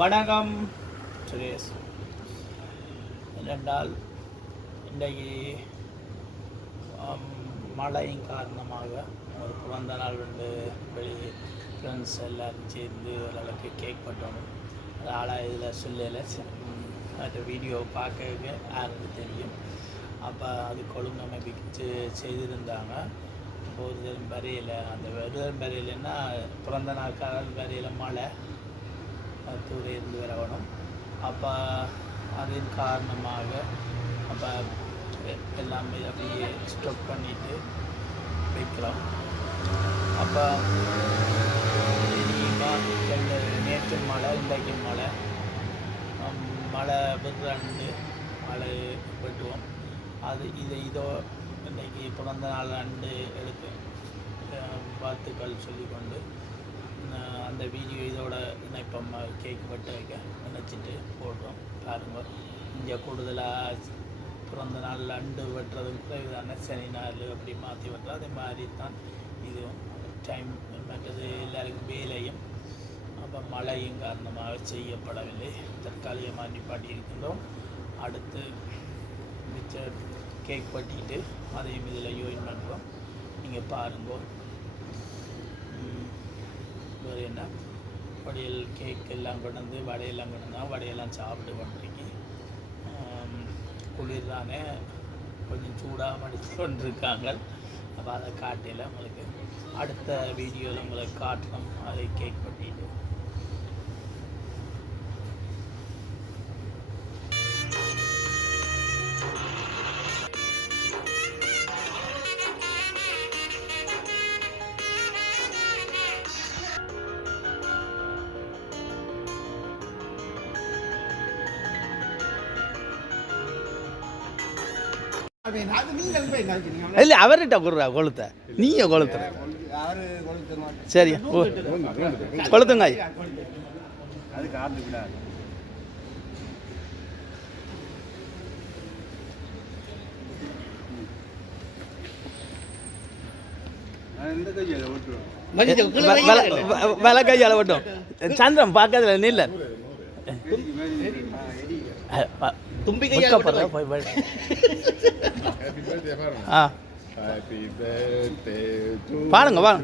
வணக்கம் சுரேஷ். என்னென்றால் இன்றைக்கு மழையின் காரணமாக ஒரு பிறந்த நாள் வந்து வெளியே ஃப்ரெண்ட்ஸ் எல்லோரும் சேர்ந்து ஓரளவுக்கு கேக் பட்டணும். அதனால் இதில் சொல்லலை, அந்த வீடியோ பார்க்க யாருக்கு தெரியும். அப்போ அது ஒழுங்கமைப்பிச்சு செய்திருந்தாங்க. ஒரு தரம் வரையில் அந்த ஒரு தரம் வரையிலன்னா பிறந்த நாட்காக வரையில் மழை தூர இருந்து வரணும். அப்போ அதன் காரணமாக அப்போ எல்லாமே அப்படியே ஸ்டாப் பண்ணிவிட்டு வைக்கிறோம். அப்போ நேற்று மழை, இன்றைக்கு மழை விடுறாண்டு மழை வெட்டுவோம். அது இதோ இன்றைக்கி பிறந்த நாள் அண்டு எடுத்து வாழ்த்துக்கள் சொல்லிக்கொண்டு அந்த வீடியோ இதோட இணைப்பம் கேக் வெட்ட வைக்க நினச்சிட்டு போடுறோம். பாருங்கள், இங்கே கூடுதலாக பிறந்த நாள் அண்டு வெட்டுறதும் குறைவுதான, சனி நாள் அப்படி மாற்றி வெட்டுறோம். அதே மாதிரி தான் இதுவும் டைம் மற்றது எல்லாருக்கும் வேலையும் அப்போ மழையும் காரணமாக செய்யப்படவில்லை. தற்காலிகமாக நிப்பாட்டி இருக்கின்றோம். அடுத்து மிச்ச கேக் வெட்டிட்டு அதையும் இதில் யூஸ் பண்ணுறோம். நீங்கள் பாருங்கோ. வேறு என்ன, வடையல் கேக் எல்லாம் கொண்டு வடையெல்லாம் கொண்டு வந்தால் வடையெல்லாம் சாப்பிட்டு கொண்டிருக்கி குளிர் தானே கொஞ்சம் சூடாக மடித்து கொண்டிருக்காங்க. அப்போ அதை காட்டியில் உங்களுக்கு அடுத்த வீடியோவில் உங்களுக்கு காட்டணும். அதை கேக் பண்ணிட்டு இல்லை அவர்கிட்ட கொடுறா கொளுத்த, நீயே கொளுத்த. சரி கொளுத்துங்க. வலை கையால் ஓட்டும். சந்திரம் பார்க்கறதுல நில்ல பாருங்க வாங்க.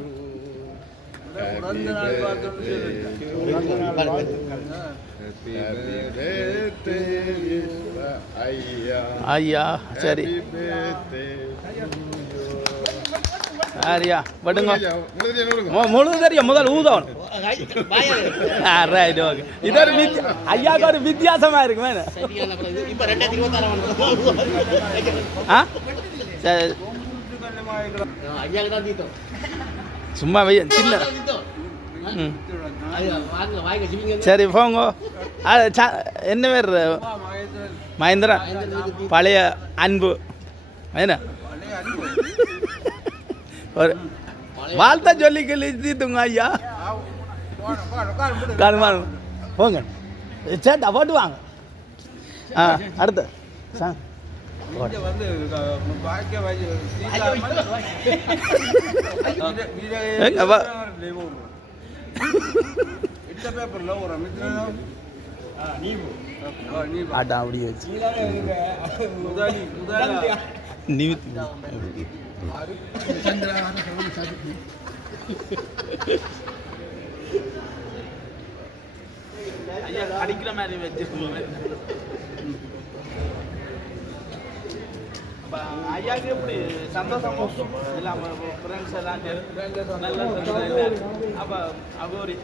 ஐயா சரி சரியா பட்டுங்க. முழு தெரியும், முதல் ஊதவன். Right, okay. இது ஒரு ஐயாவுக்கு ஒரு வித்தியாசமா இருக்கு. சும்மா வைய சின்ன. சரி போங்க. என்ன பேர்? மகேந்திரா. பழைய அன்பு என்ன ஒரு வாழ்த்த சொல்லி கழித்துங்க ஐயா. போங்க சேட்டா போட்டு வாங்க. அடுத்து ஆட்டா அப்படி வச்சு அடிக்கிற மாதிரி வச்சிருக்கோம். ஐயாவுக்கு எப்படி சந்தோஷம் எல்லாம் ஃப்ரெண்ட்ஸ் எல்லாம் நல்ல. அப்போ அகோரி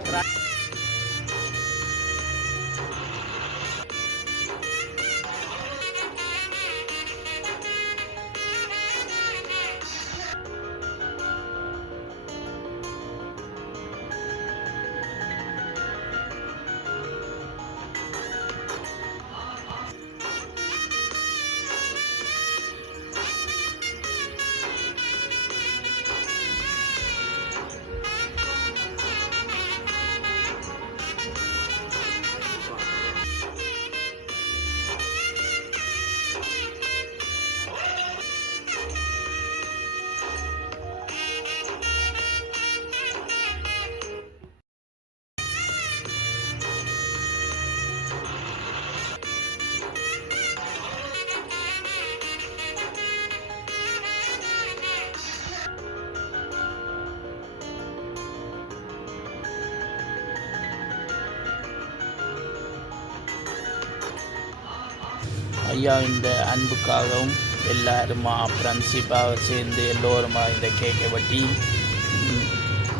ஐயா இந்த அன்புக்காகவும் எல்லாருமா ஃப்ரெண்ட்ஷிப்பாக சேர்ந்து எல்லோருமா இந்த கேக்கை வெட்டி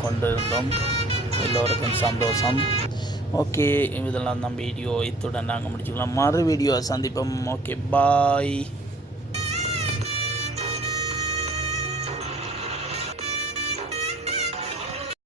கொண்டிருந்தோம். எல்லோருக்கும் சந்தோஷம். ஓகே, இதெல்லாம் தான் வீடியோ. இத்துடன் நாங்கள் முடிச்சுக்கலாம். மறு வீடியோ சந்திப்போம். ஓகே, பாய்.